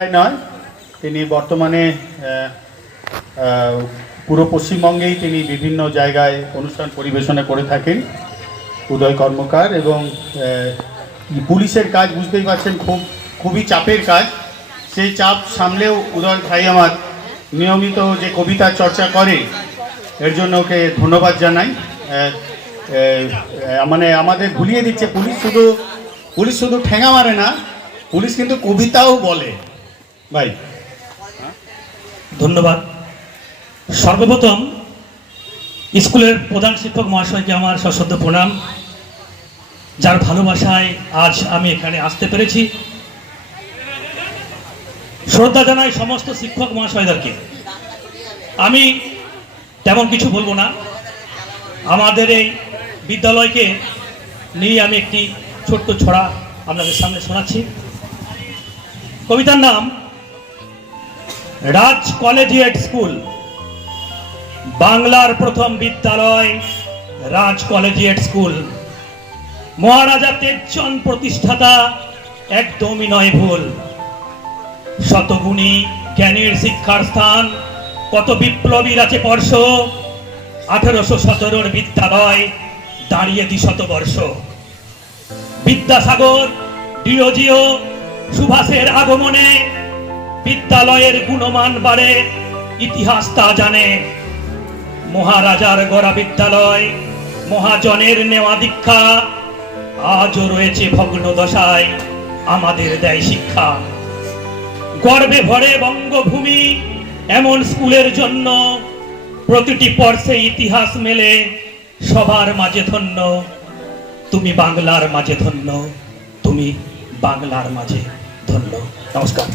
নয়, তিনি বর্তমানে পুরো পশ্চিমবঙ্গেই তিনি বিভিন্ন জায়গায় অনুষ্ঠান পরিবেশনা করে থাকেন। উদয় কর্মকার এবং পুলিশের কাজ বুঝতেই পারছেন খুবই চাপের কাজ। সেই চাপ সামলেও উদয় ভাই আমার নিয়মিত যে কবিতা চর্চা করে, এর জন্য ওকে ধন্যবাদ জানাই। মানে আমাদের ভুলিয়ে দিচ্ছে পুলিশ শুধু ঠেঙা মারে না, পুলিশ কিন্তু কবিতাও বলে। ভাই ধন্যবাদ। সর্বপ্রথম স্কুলের প্রধান শিক্ষক মহাশয়কে আমার সশ্রদ্ধ প্রণাম, যার ভালোবাসায় আজ আমি এখানে আসতে পেরেছি। শ্রদ্ধা জানাই সমস্ত শিক্ষক মহাশয়দেরকে। আমি তেমন কিছু বলবো না, আমাদের এই বিদ্যালয়কে নিয়ে আমি একটি ছোট্ট ছড়া আপনাদের সামনে শোনাচ্ছি। কবিতার নাম রাজ কলেজিয়েট স্কুল। বাংলার প্রথম বিদ্যালয় রাজ কলেজিয়েট স্কুল। মহারাজা তেজচাঁদ প্রতিষ্ঠাতা, একদমই নয় ভুল। শতগুণী জ্ঞানীর শিক্ষার স্থান, কত বিপ্লবীর আছে স্পর্শ। 1817 বিদ্যালয় দাঁড়িয়ে 200 বর্ষ। বিদ্যাসাগর, ডিওজিও, সুভাষের আগমনে বিদ্যালয়ের গুণমান বাড়ে, ইতিহাস তা জানে। মহারাজার গড়া বিদ্যালয়, মহাজনের নেওয়া দীক্ষা, আজও রয়েছে ভগ্ন দশায়, আমাদের দেয় শিক্ষা। গর্বে ভরে বঙ্গভূমি এমন স্কুলের জন্য, প্রতিটি পর্ষে ইতিহাস মেলে, সবার মাঝে ধন্য। তুমি বাংলার মাঝে ধন্য, তুমি বাংলার মাঝে ধন্য। নমস্কার।